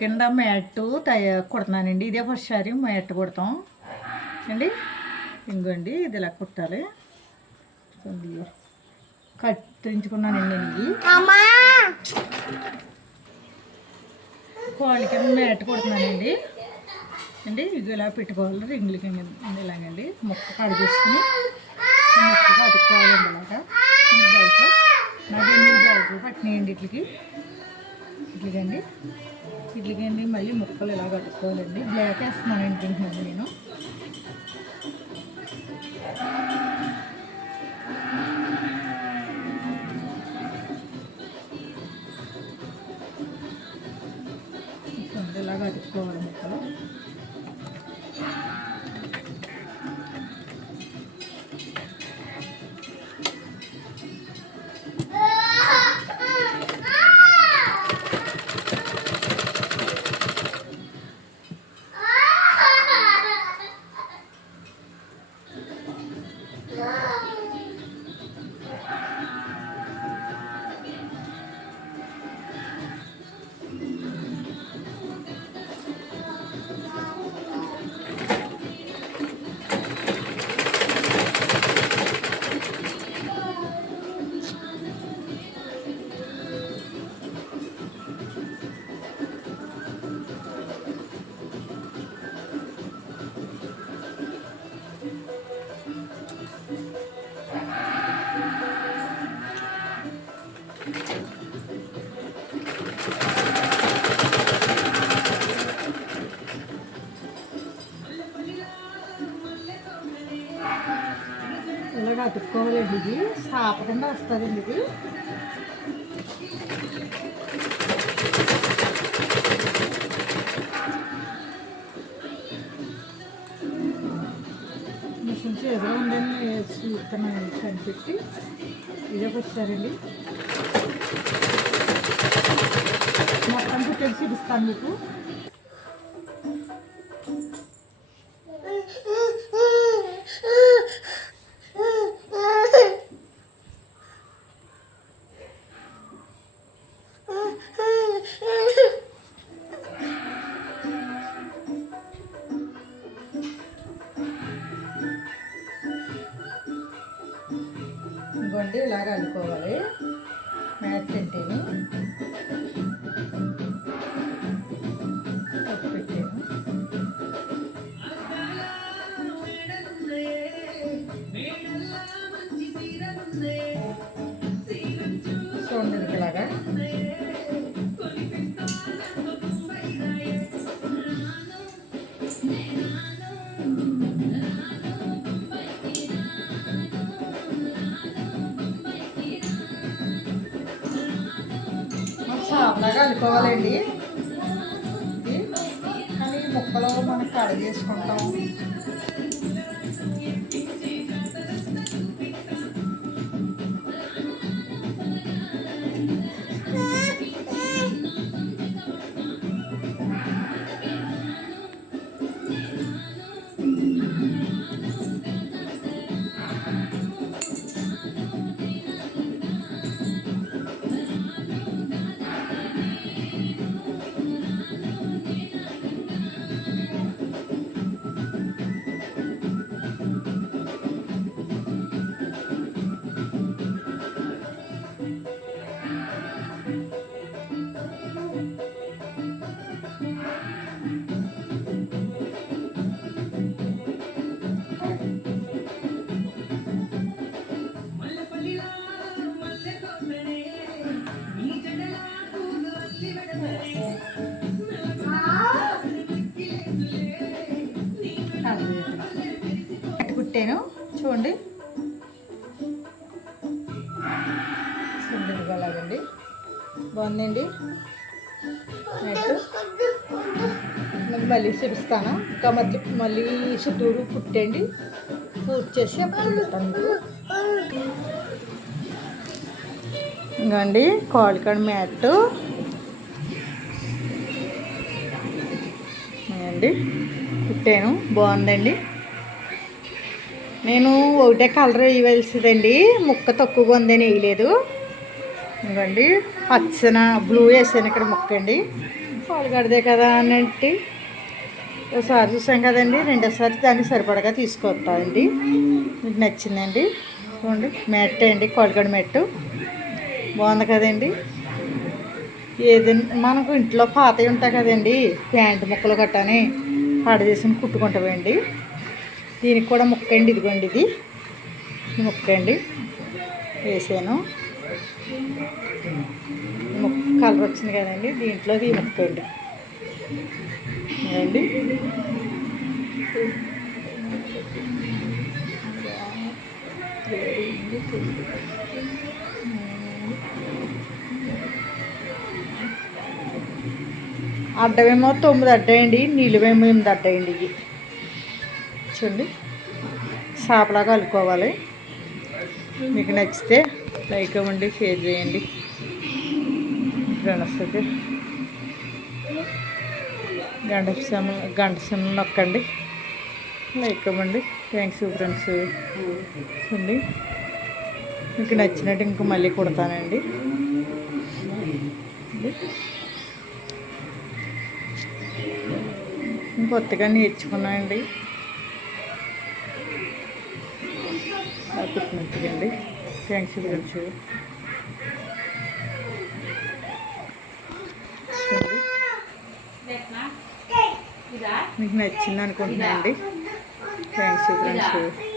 కింద మ్యాట్ కుడుతున్నానండి. ఇదే ఫస్ట్ సారి మ్యాట్ కుడతాం అండి. ఇంకోండి ఇది ఇలా కుట్టాలి. కత్తిరించుకున్నానండి. ఇది కోళ్ళ కింద మ్యాట్ కుడుతున్నానండి అండి. ఇది ఇలా పెట్టుకోవాలి రింగుల కింద ఇలాగండి. ముక్క కడిగేసుకుని ముక్కగా అతుక్కోవాలండి. ఇలాగా బ్లౌజ్లో నాకు 8 బ్లౌజులు పట్టినాయండి. ఇట్లకండి మళ్ళీ ముక్కలు ఇలా కట్టుకోవాలండి. బ్లాక్ వేస్తున్నాను అనుకుంటున్నాను నేను. ఇలా కట్టుకోవాలి ముక్కలు. ఇలాగ అతుక్కోవాలండి. ఇది సాపకుండా వస్తుందండి. ఇది మిషన్ ఏదో ఉందని చూస్తున్నాను కనిపెట్టి ఇదే వచ్చారండి. మొత్తం తెలిసి ఇస్తాను మీకు. ఇంకోండి ఇలాగ అల్లుకోవాలి. మ్యాట్ తింటేను పెట్టాను. చూడండి ఇలాగా చాపలాగా అనుకోవాలండి. కానీ ముక్కలు మనం కడిగి చేసుకుంటాం. కుట్టాను చూడండి. సింపుల్గా అలాగండి. బాగుందండి. మళ్ళీ చూపిస్తాను. ఇంకా మళ్ళీ చుట్టూరు కుట్టండి. పూర్తి చేసి అప్పుడు కుట్టాను. ఇంకండి కాలికాడ మ్యాట్ అండి కుట్టాను. బాగుందండి. నేను ఒకటే కలర్ వేయవలసిందండి. ముక్క తక్కువగా ఉందని వేయలేదు. ఇంకండి పచ్చన బ్లూ వేసాను ఇక్కడ ముక్క అండి. పాలుగడదే కదా అనంటే ఒకసారి చూసాం కదండి, రెండోసారి దానికి సరిపడగా తీసుకొస్తామండి. మీకు నచ్చిందండి. చూడండి మెట్ట అండి, కోలుగడ మెట్టు బాగుంది కదండి. ఏదైనా మనకు ఇంట్లో పాతవి ఉంటాయి కదండి, ప్యాంటు ముక్కలు గట్టాని పాడు చేసుకుని కుట్టుకుంటామండి. దీనికి కూడా ముక్క అండి, ఇదిగోండి ఇది ముక్క అండి వేసాను. ముక్క కలర్ వచ్చింది కదండి, దీంట్లో ఈ ముక్క అండి అండి. అడ్డమేమో 9 అడ్డాయండి, నిలువేమో 8 అడ్డాయండి. ఇవి చూడండి చేపలాగా కలుపుకోవాలి. మీకు నచ్చితే లైక్ ఇవ్వండి, షేర్ చేయండి. వస్తుంది గంట సిమ్లు నొక్కండి, లైక్ ఇవ్వండి. Thanks friends. చూడండి మీకు నచ్చినట్టు ఇంక మళ్ళీ కుడతానండి. కొత్తగా నేర్చుకున్నానండి కుట్టినట్టుగా. Thanks friends. మీకు నచ్చింది అనుకుంటున్నాను అండి. Thanks friends.